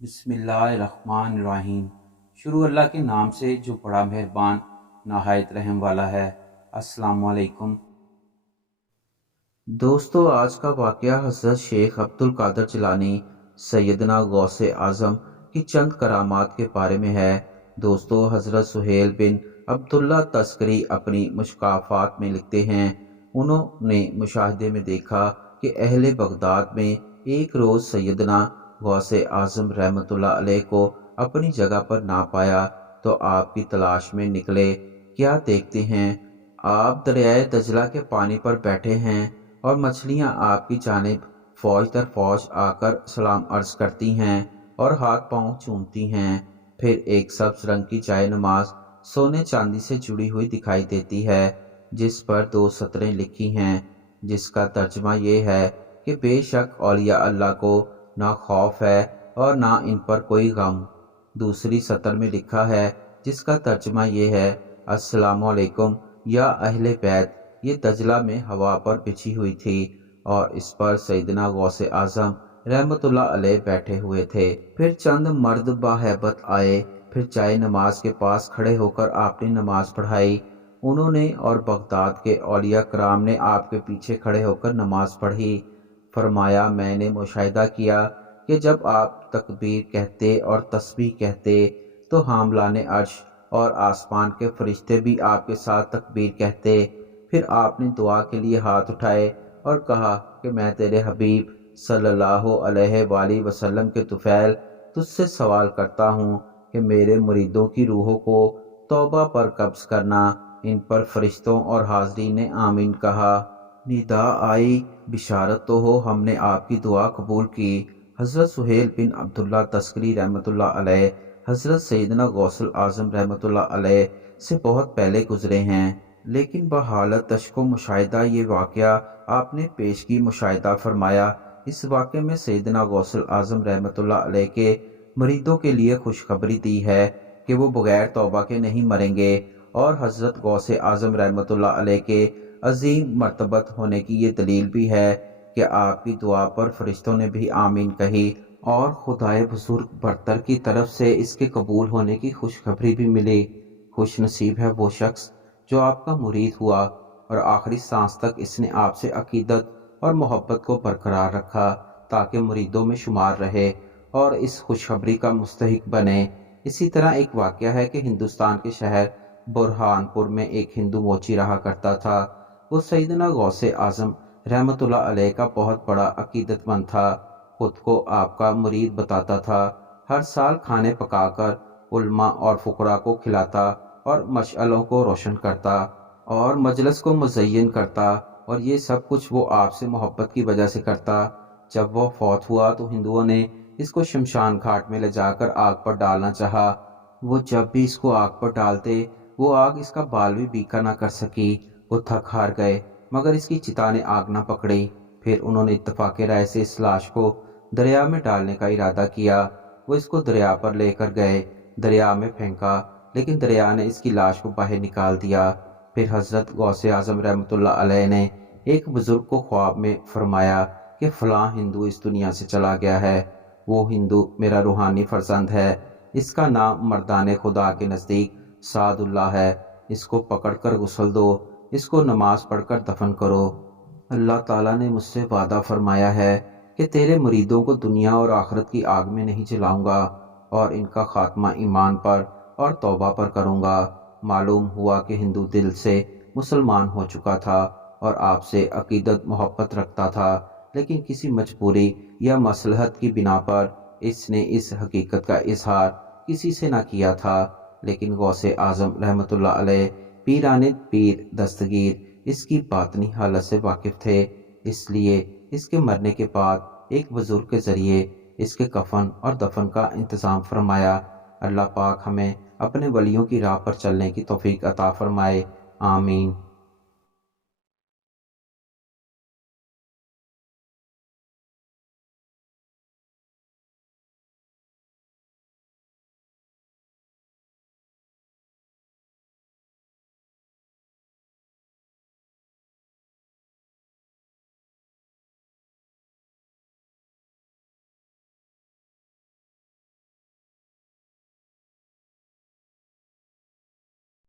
बिस्मिल्लाहिर्रहमानिर्रहीम। शुरू अल्लाह के नाम से जो बड़ा मेहरबान नहायत रहम वाला है। अस्सलामु अलैकुम। दोस्तों, आज का वाक़या हज़रत शेख अब्दुल कादर जिलानी सैयदना गौसे आज़म की चंद करामात के बारे में है। दोस्तों, हज़रत सुहेल बिन अब्दुल्ला तस्करी अपनी मुश्काफ़ात में लिखते हैं, उन्होंने मुशाहिदे में देखा कि अहले बगदाद में एक रोज़ सैयदना गौसे आज़म रहमतुल्लाह अलैह को अपनी जगह पर ना पाया तो आपकी तलाश में निकले। क्या देखते हैं, आप दरियाए दजला के पानी पर बैठे हैं और मछलियां आपकी जानिब फौज दर फौज आकर सलाम अर्ज करती हैं और हाथ पांव चूमती हैं। फिर एक सब्ज रंग की जाए नमाज सोने चांदी से जुड़ी हुई दिखाई देती है, जिस पर दो सतरें लिखी हैं, जिसका तर्जमा ये है कि बेशक औलिया अल्लाह को ना खौफ है और ना इन पर कोई गम। दूसरी सतर में लिखा है, जिसका तर्जमा ये है, अस्सलामु अलैकुम या अहले बैत। ये दजला में हवा पर बिछी हुई थी और इस पर सैयदना गौसे आज़म रहमतुल्लाह अलैह बैठे हुए थे। फिर चंद मर्द बाहैबत आए, फिर जाए नमाज के पास खड़े होकर आपने नमाज पढ़ाई। उन्होंने और बगदाद के औलिया कराम ने आपके पीछे खड़े होकर नमाज पढ़ी। फरमाया, मैंने मुशाहिदा किया कि जब आप तकबीर कहते और तस्बीह कहते तो हामलाने अर्श और आसमान के फरिश्ते भी आपके साथ तकबीर कहते। फिर आपने दुआ के लिए हाथ उठाए और कहा कि मैं तेरे हबीब सल्लल्लाहु अलैहि वसल्लम के तुफैल तुझसे सवाल करता हूँ कि मेरे मुरीदों की रूहों को तौबा पर कब्ज करना। इन पर फरिश्तों और हाजरीन ने आमीन कहा। निदा आई, बिशारत तो हो, हमने आपकी दुआ कबूल की। हज़रत सुहेल बिन अब्दुल्ला तस्करी रहमतुल्लाह अलैह हज़रत सैयदना गौसुल आज़म रहमतुल्लाह अलैह से बहुत पहले गुजरे हैं, लेकिन बहालत तशको मुशाहिदा ये वाक़या आपने पेश की मुशाहिदा फरमाया। इस वाक़े में सैयदना गौसुल आज़म रहमतुल्लाह अलैह के मरीदों के लिए खुशखबरी दी है कि वो बग़ैर तौबा के नहीं मरेंगे, और हज़रत गौसे आज़म रहमतुल्लाह अलैह के अजीम मर्तबत होने की ये दलील भी है कि आपकी दुआ पर फरिश्तों ने भी आमीन कही और खुदाए बुजुर्ग बरतर की तरफ से इसके कबूल होने की खुशखबरी भी मिली। खुश नसीब है वो शख्स जो आपका मुरीद हुआ और आखिरी सांस तक इसने आपसे अकीदत और मोहब्बत को बरकरार रखा ताकि मुरीदों में शुमार रहे और इस खुशखबरी का मुस्तहिक बने। इसी तरह एक वाक़या है कि हिंदुस्तान के शहर बुरहानपुर में एक हिंदू मोची रहा करता था। वो सैयदना गौसे आज़म रहमतुल्लाह अलैह का बहुत बड़ा अकीदतमंद था। खुद को आपका मुरीद बताता था। हर साल खाने पकाकर उल्मा और फुकरा को खिलाता और मशअलों को रोशन करता और मजलिस को मुज़य्यन करता, और ये सब कुछ वो आपसे मोहब्बत की वजह से करता। जब वो फौत हुआ तो हिंदुओं ने इसको शमशान घाट में ले जाकर आग पर डालना चाहा। वो जब भी इसको आग पर डालते वो आग इसका बाल भी बीका ना कर सकी। वो थक हार गए, मगर इसकी चिता ने आग ना पकड़ी। फिर उन्होंने इत्तफाक़े राय से इस लाश को दरिया में डालने का इरादा किया। वो इसको दरिया पर लेकर गए, दरिया में फेंका, लेकिन दरिया ने इसकी लाश को बाहर निकाल दिया। फिर हज़रत गौसे आज़म रहमतुल्लाह अलैह ने एक बुज़ुर्ग को ख्वाब में फरमाया कि फ़लाँ हिंदू इस दुनिया से चला गया है। वो हिंदू मेरा रूहानी फ़र्जंद है। इसका नाम मर्दाने खुदा के नज़दीक सादुल्लाह है। इसको पकड़कर गुस्ल दो, इसको नमाज पढ़कर दफन करो। अल्लाह ताला ने मुझसे वादा फरमाया है कि तेरे मुरीदों को दुनिया और आखिरत की आग में नहीं जलाऊंगा और इनका खात्मा ईमान पर और तौबा पर करूंगा। मालूम हुआ कि हिंदू दिल से मुसलमान हो चुका था और आपसे अकीदत मोहब्बत रखता था, लेकिन किसी मजबूरी या मसलहत की बिना पर इसने इस हकीकत का इजहार किसी से ना किया था। लेकिन गौसे आज़म रहमतुल्लाह अलैह पीराने पीर दस्तगीर इसकी बातनी हालत से वाकिफ थे, इसलिए इसके मरने के बाद एक बुजुर्ग के जरिए इसके कफन और दफन का इंतज़ाम फरमाया। अल्लाह पाक हमें अपने वलियों की राह पर चलने की तौफीक अता फरमाए। आमीन।